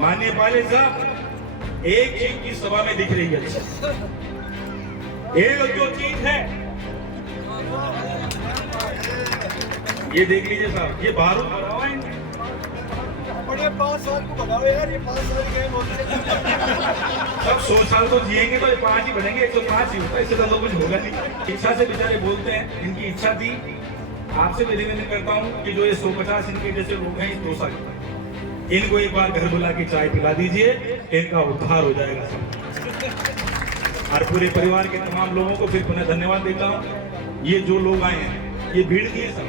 माननीय पायलट साहब, एक चीज की सभा में दिख रही है, एक जो चीज है ये देख लीजिए साहब, ये बारूद भरा हुआ है। 5 साल को बनाओ यार, ये 5 साल के सब 100 साल तो जिएंगे तो 5 ही बनेंगे, 105 ही होता है, इससे ज्यादा कुछ होगा नहीं। इच्छा से बेचारे बोलते हैं, इनकी इच्छा थी। आपसे भी निवेदन करता हूँ कि जो ये 150 इनके जैसे लोग हैं, इस 2 साल इनको एक बार घर बुला के चाय पिला दीजिए, इनका उद्धार हो जाएगा। और पूरे परिवार के तमाम लोगों को फिर पुनः धन्यवाद देता हूँ। ये जो लोग आए हैं, ये भीड़ दिए सब,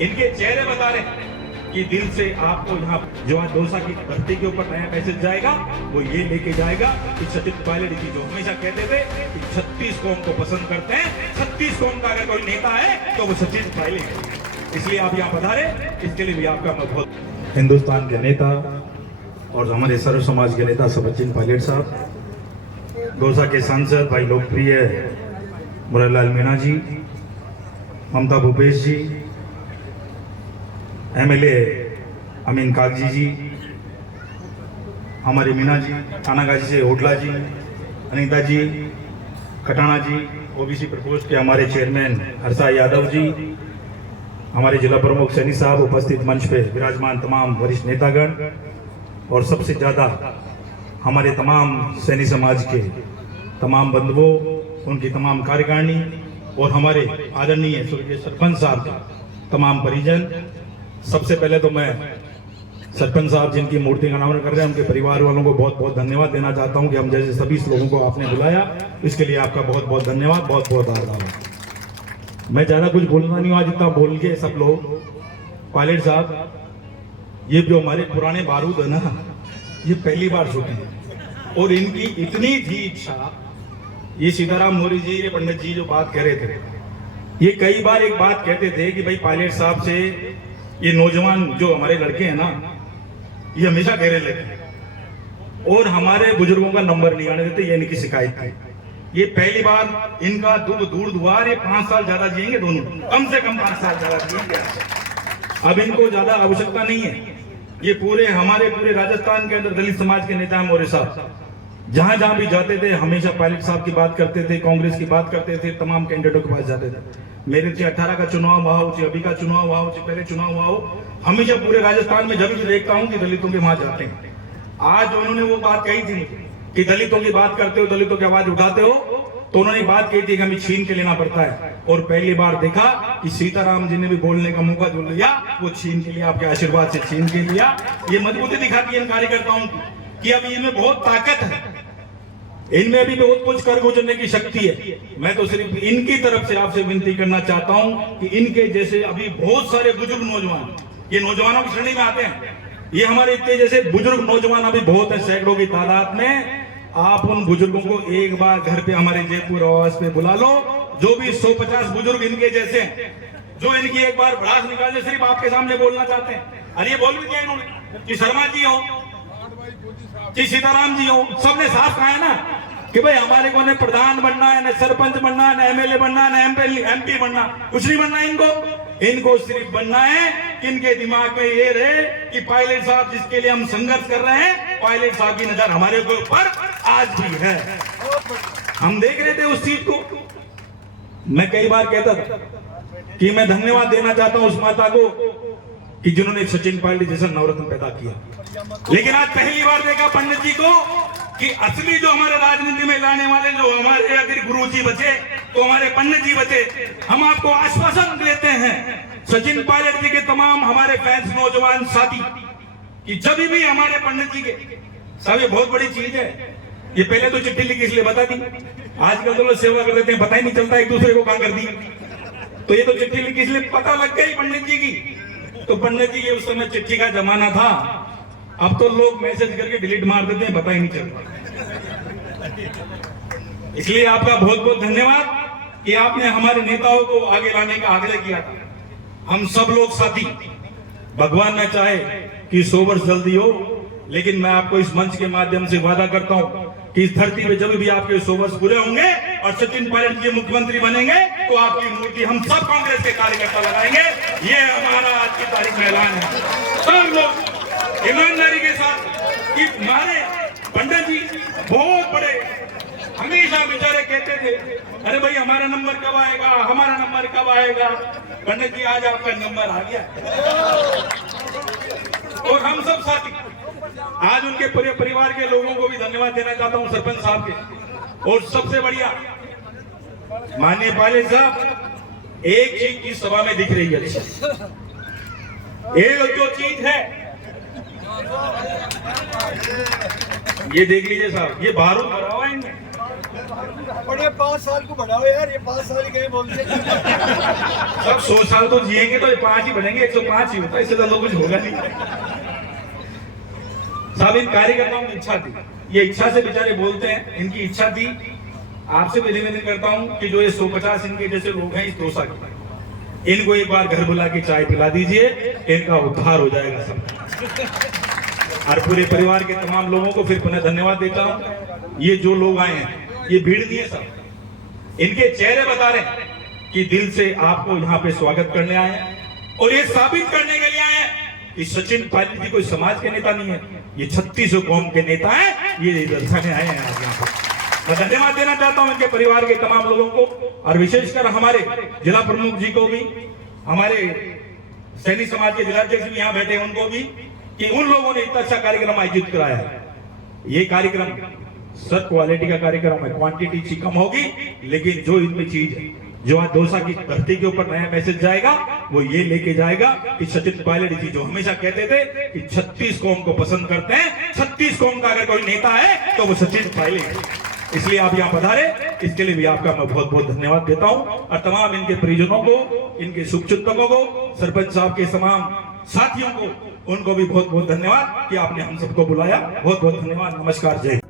इनके चेहरे बता रहे हैं कि दिल से आपको यहाँ जो आज दौसा की धरती के ऊपर नया मैसेज जाएगा, वो ये लेके जाएगा कि सचिन पायलट जी जो हमेशा कहते थे कि 36 कौम को पसंद करते हैं, 36 कौम का अगर कोई नेता है तो वो सचिन पायलट है। इसलिए आप यहाँ पधारे, इसके लिए भी आपका मैं बहुत। हिंदुस्तान के नेता और हमारे सर्व समाज के नेता सचिन पायलट साहब, दौसा के सांसद भाई लोकप्रिय मुरारीलाल मीणा जी, ममता भूपेश जी, MLA अमीन कागजी जी, हमारे मीना जी, थानागाजी से होटला जी, अनीता जी, कटाना जी, OBC प्रकोष्ठ के हमारे चेयरमैन हर्षा यादव जी, हमारे जिला प्रमुख सैनी साहब, उपस्थित मंच पे विराजमान तमाम वरिष्ठ नेतागण और सबसे ज़्यादा हमारे तमाम सैनी समाज के तमाम बंधुओं, उनकी तमाम कार्यकारिणी और हमारे आदरणीय स्वर्गीय सरपंच साहब के तमाम परिजन। सबसे पहले तो मैं सरपंच साहब जिनकी मूर्ति का अनावरण कर रहे हैं, उनके परिवार वालों को बहुत बहुत धन्यवाद देना चाहता हूं कि हम जैसे सभी लोगों को आपने बुलाया, इसके लिए आपका बहुत बहुत धन्यवाद, बहुत बहुत आभार। मैं ज़्यादा कुछ बोलना नहीं हूँ आज, इतना बोल के सब लोग। पायलट साहब, ये जो हमारे पुराने बारूद है ना, ये पहली बार छूटे हैं और इनकी इतनी थी इच्छा। ये सीताराम मोरी जी, ये पंडित जी जो बात कह रहे थे, ये कई बार एक बात कहते थे कि भाई पायलट साहब से ये नौजवान जो हमारे लड़के हैं ना, ये हमेशा कह रहे लेते और हमारे बुजुर्गों का नंबर नहीं आने देते, ये इनकी शिकायत थी। ये पहली बार इनका दूर दुआर, ये 5 साल ज्यादा जिएंगे दोनों, कम से कम 5 साल ज्यादा जिएंगे। अब इनको ज्यादा आवश्यकता नहीं है। ये हमारे पूरे राजस्थान के अंदर दलित समाज के नेता मोरे साहब जहां जहां भी जाते थे, हमेशा पायलट साहब की बात करते थे, कांग्रेस की बात करते थे, तमाम कैंडिडेटों के पास जाते थे। मेरे चाहे 18 का चुनाव हुआ हो, चाहे अभी का चुनाव हुआ हो, चाहे पहले चुनाव हुआ हो, हमेशा पूरे राजस्थान में जब भी देखता हूं कि दलितों के वहां जाते हैं। आज उन्होंने वो बात कही थी कि दलितों की बात करते हो, दलितों की आवाज उठाते हो, तो उन्होंने बात कही थी कि हमें छीन के लेना पड़ता है। और पहली बार देखा कि सीताराम जी ने भी बोलने का मौका जो लिया, वो छीन के लिया, आपके आशीर्वाद से छीन के लिया। ये मजबूती दिखाती है इन कार्यकर्ताओं की कि अब इनमें बहुत ताकत है, इनमें भी बहुत कुछ कर गुजरने की शक्ति है। मैं तो सिर्फ इनकी तरफ से आपसे विनती करना चाहता हूं कि इनके जैसे अभी बहुत सारे बुजुर्ग नौजवान, ये नौजवानों की श्रेणी में आते हैं, ये हमारे इतने जैसे बुजुर्ग नौजवान अभी बहुत है, सैकड़ों की तादाद में। आप उन बुजुर्गों को एक बार घर पे हमारे जयपुर आवास पे बुला लो, जो भी 150 बुजुर्ग इनके जैसे हैं, जो इनकी एक बार भड़ास निकालने सिर्फ आपके सामने बोलना चाहते हैं। अरे ये बोल भी दिया इन्होंने कि शर्मा जी हो, कि सीताराम जी हो, सबने साफ कहा है ना कि भाई हमारे को न प्रधान बनना है, न सरपंच बनना है, न MLA बनना है, न MP बनना, कुछ नहीं बनना इनको सिर्फ बनना है कि इनके दिमाग में ये रहे कि पायलट साहब जिसके लिए हम संघर्ष कर रहे हैं, पायलट साहब की नजर हमारे ऊपर आज भी है। हम देख रहे थे उस चीज को। मैं कई बार कहता था कि मैं धन्यवाद देना चाहता हूं उस माता को कि जिन्होंने सचिन पायलट जैसा नवरत्न पैदा किया। लेकिन आज पहली बार देखा पंडित जी को कि असली जो हमारे राजनीति में लाने वाले, जो हमारे अगर गुरु जी बचे तो हमारे पंडित जी बचे। हम आपको आश्वासन देते हैं सचिन पायलट जी के तमाम हमारे फैंस, नौजवान साथी, कि जब भी हमारे पंडित जी के साहब, ये बहुत बड़ी चीज है। ये पहले तो चिट्ठी लिखी इसलिए बता दी, आजकल तो लोग सेवा कर देते हैं, पता ही नहीं चलता एक दूसरे को कहां कर दी। तो ये तो चिट्ठी लिखी इसलिए पता लग गई पंडित जी की। तो पंडित जी के उस समय चिट्ठी का जमाना था, अब तो लोग मैसेज करके डिलीट मार देते हैं, पता ही नहीं चलता। इसलिए आपका बहुत बहुत धन्यवाद कि आपने हमारे नेताओं को आगे लाने का आग्रह किया। हम सब लोग साथी, भगवान न चाहे कि 100 वर्ष जल्दी हो, लेकिन मैं आपको इस मंच के माध्यम से वादा करता हूं कि इस धरती पे जब भी आपके 100 वर्ष पूरे होंगे और सचिन पायलट जी मुख्यमंत्री बनेंगे, तो आपकी मूर्ति हम सब कांग्रेस के कार्यकर्ता लगाएंगे। ये हमारा आज की तारीख में ऐलान है। सब लोग ईमानदारी के साथ कि हमारे पंडित जी बहुत बड़े हमेशा बेचारे कहते थे, अरे भाई हमारा नंबर कब आएगा, हमारा नंबर कब आएगा। पंडित जी आज आपका नंबर आ गया और हम सब साथी आज उनके पूरे परिवार के लोगों को भी धन्यवाद देना चाहता हूं, सरपंच साहब के। और सबसे बढ़िया माननीय पायलट साहब, एक चीज इस सभा में दिख रही है, एक जो चीज है ये देख लीजिए साहब, ये बारूद भरा हुआ है इनमें। और ये 5 साल को बढ़ाओ यार, ये 5 साल गए बोलते। सब 100 साल तो जिएंगे तो ये 5 ही बनेंगे, 105 ही होता है, इससे ज्यादा कुछ होगा नहीं। साहब इन कार्यकर्ताओं की इच्छा थी, ये इच्छा से बेचारे बोलते हैं, इनकी इच्छा थी। आपसे भी निवेदन करता हूं कि जो ये 150 इनके जैसे लोग हैं इस दौसा के, इनको एक बार घर बुला के चाय पिला दीजिए, इनका उद्धार हो जाएगा सब। और पूरे परिवार के तमाम लोगों को फिर पुनः धन्यवाद देता हूं। ये जो लोग आए हैं ये भीड़ नहीं है सब, इनके चेहरे बता रहे हैं कि दिल से आपको यहाँ पे स्वागत करने आए हैं और ये साबित करने के लिए आए हैं कि सचिन पायलट जी कोई समाज के नेता नहीं है, ये 36 कौम के नेता हैं, ये दर्शाने आए हैं आज यहाँ पर। मैं धन्यवाद देना चाहता हूं इनके परिवार के तमाम लोगों को और विशेषकर हमारे जिला प्रमुख जी को भी, हमारे सैनिक समाज के जिलाध्यक्ष भी यहाँ बैठे हैं उनको भी, कि उन लोगों ने इतना अच्छा कार्यक्रम आयोजित कराया है। ये कार्यक्रम सब क्वालिटी का कार्यक्रम है, क्वांटिटी ची कम होगी, लेकिन जो इसमें चीज है, जो आज दौसा की धरती के ऊपर नया मैसेज जाएगा वो ये लेके जाएगा कि सचिन पायलट जी जो हमेशा कहते थे कि 36 कौम को पसंद करते हैं, 36 कौम का अगर कोई नेता है तो वो सचिन पायलट है। इसलिए आप यहाँ पधारे, इसके लिए भी आपका मैं बहुत बहुत धन्यवाद देता हूँ और तमाम इनके परिजनों को, इनके शुभचिंतकों को, सरपंच साहब के तमाम साथियों को, उनको भी बहुत बहुत धन्यवाद कि आपने हम सबको बुलाया। बहुत बहुत धन्यवाद। नमस्कार, जय।